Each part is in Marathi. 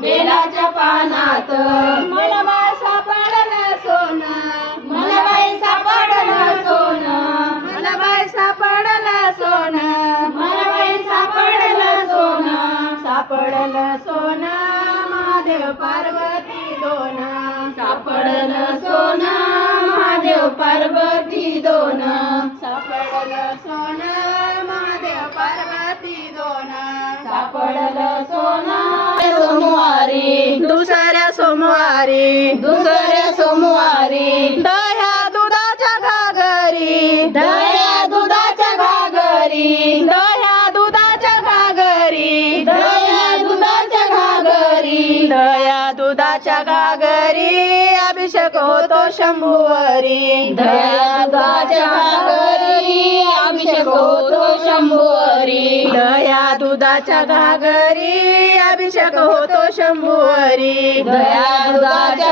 बेलाच्या पानात. महादेव पार्वती दोन. सापडलं दुसऱ्या सोमवारी. दह्या दुधाच्या घागरी. दया दुधाच्या घागरी. दह्या दुधाच्या घागरी. दया दुधाच्या घागरी. दया दुधाच्या घागरी. अभिषेक होतो शंभुवरी. दया दुधाच्या घागरी. अभिषेक होतो शंभुवरी. दया दुधाच्या घागरी. अभिषेक होतो शंभुवरी. दया दुधाच्या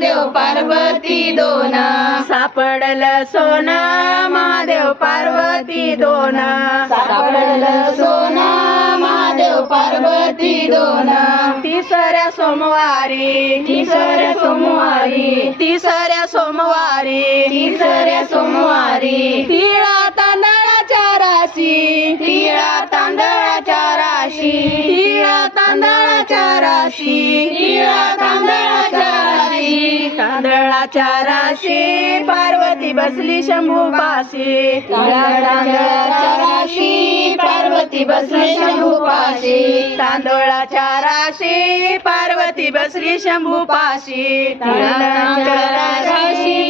महादेव पार्वती दोन. सापडलं सोनं महादेव पार्वती दोन. सापडलं सोनं महादेव पार्वती दोन. तिसऱ्या सोमवारी तिसऱ्या सोमवारी. तिसऱ्या सोमवारी. तिसऱ्या सोमवारी. तिळा तांदळाच्या राशी. तिळा तांदळाच्या राशी. तांदळाच्या राशी निळा तांदळाच्या राशी. तांदळाच्या राशी पार्वती बसली शंभूपाशी. तांदळाच्या राशी पार्वती बसली शंभूपाशी. तांदळाच्या राशी पार्वती बसली शंभूपाशी. तांदळाच्या राशी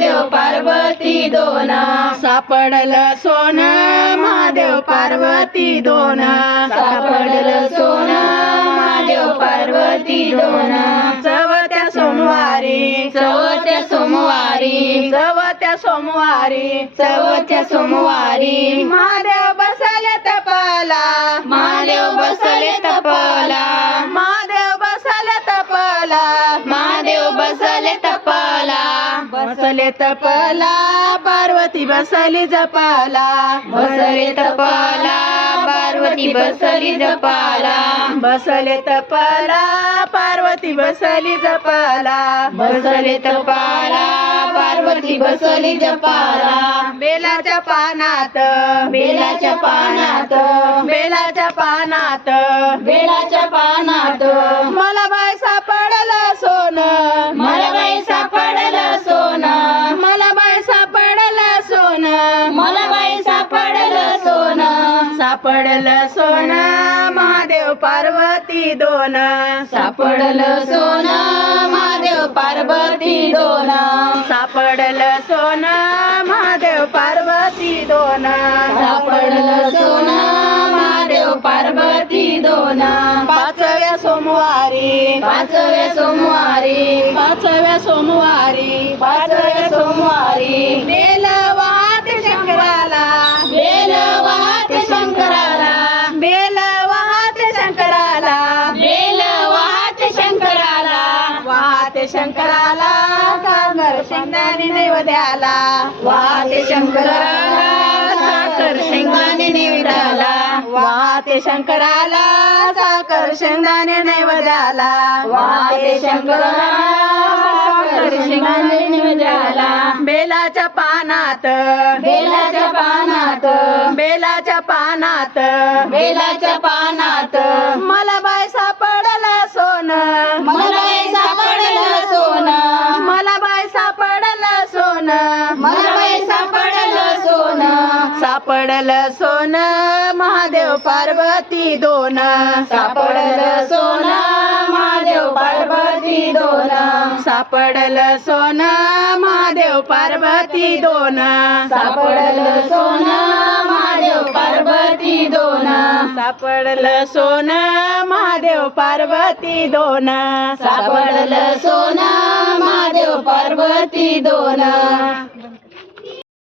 महादेव पार्वती दोन. सापडलं सोनं महादेव पार्वती दोन. सापडलं सोनं महादेव पार्वती दोन. चवत्या सोमवारी चौथ्या सोमवारी. चवत्या सोमवारी चौथ्या सोमवारी. महादेव बसले तपाला. महादेव बसले तपाला. बसले तपला पार्वती बसली जपाला. बसले तपाला पार्वती बसली जपाला. बसले तपला पार्वती बसली जपाला. बसले तपाला पार्वती बसली जपाला. बेलाच्या पानात. बेलाच्या पानात. बेलाच्या पानात. बेलाच्या पानात. मला सापडलं सोनं महादेव पार्वती दोन. सापडलं सोनं महादेव पार्वती दोन. सापडलं सोनं महादेव पार्वती दोन. सापडलं सोनं महादेव पार्वती दोन. पाचव्या सोमवारी. पाचव्या सोमवारी. पाचव्या सोमवारी. पाचव्या सोमवारी. वाहते शंकराला सागर शेंगदाणे नैवेद्याला. वाहते शंकराला साखर शेंगदाणे निवेदाला वाहते शंकराला साखर शेंगदाणे नैवेद्याला. वाहते शंकराला साखर शेंगदाणे निवेदाला बेलाच्या पानात. बेलाच्या पानात. बेलाच्या पानात. बेलाच्या पानात. मला बाय सापडलं सोनं. मला बाई सापडलं सोनं मला बाय सापड सापडलं सोन महादेव पार्वती दोन. सापडलं सोनं महादेव पार्वती दोन. सापडलं सोन महादेव पार्वती दोन. सापडलं सोनं महादेव पार्वती दोन. सापडलं सोन महादेव पार्वती दोन. सापडलं सोनं महादेव पार्वती दोन.